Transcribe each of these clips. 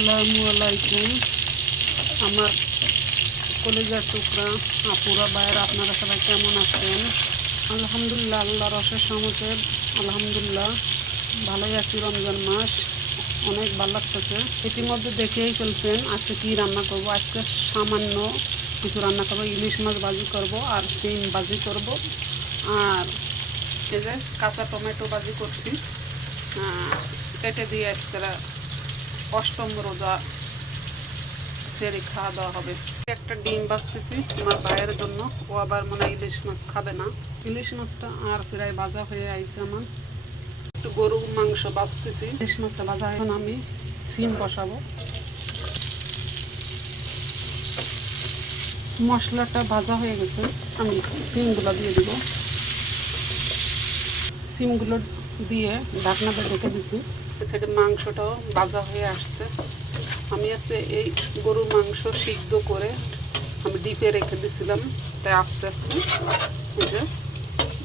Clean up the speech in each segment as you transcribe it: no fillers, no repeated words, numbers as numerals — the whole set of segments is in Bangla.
আসসালামু আলাইকুম আমার কলেজার টুকরা আপুরা ভাইয়েরা, আপনারা সবাই কেমন আছেন? আলহামদুলিল্লাহ, আল্লাহর অশেষ রহমতে আলহামদুলিল্লাহ ভালোই আছি। রমজান মাস অনেক ভালো লাগতেছে। ইতিমধ্যে দেখেই ফেলছেন আজকে কী রান্না করব। আজকে সামান্য কিছু রান্না করবো, ইলিশ মাছ ভাজি করব আর সিম ভাজি করব, আর এই যে কাঁচা টমেটো ভাজি করছি। কেটে দিয়ে আজকে অষ্টম রোজা সেরে খাওয়া দাওয়া হবে। একটা ডিম ভাজতেছি আমার ভাইয়ের জন্য, ও আবার মনে হয় ইলিশ মাছ খাবে না। ইলিশ মাছটা আর প্রায় ভাজা হয়ে আইছে। আমার একটু গরু মাংস ভাজতেছি, ইলিশ মাছটা ভাজা। এখন আমি সিম বসাবো। মশলাটা ভাজা হয়ে গেছে, আমি সিমগুলো দিয়ে দিব। সিমগুলো দিয়ে ঢাকনাটা ঢেকে দিছি। সেটা মাংসটাও ভাজা হয়ে আসছে। আমি আছে এই গরুর মাংস সিদ্ধ করে আমি ডিপে রেখে দিয়েছিলাম, তাই আস্তে আস্তে এই যে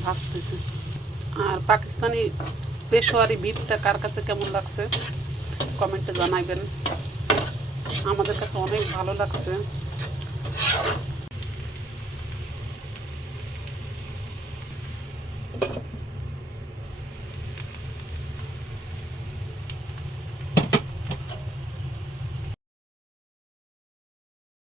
ভাজতেছি। আর পাকিস্তানি পেশোয়ারি বিফটা কার কাছে কেমন লাগছে কমেন্টে জানাইবেন। আমাদের কাছে অনেক ভালো লাগছে।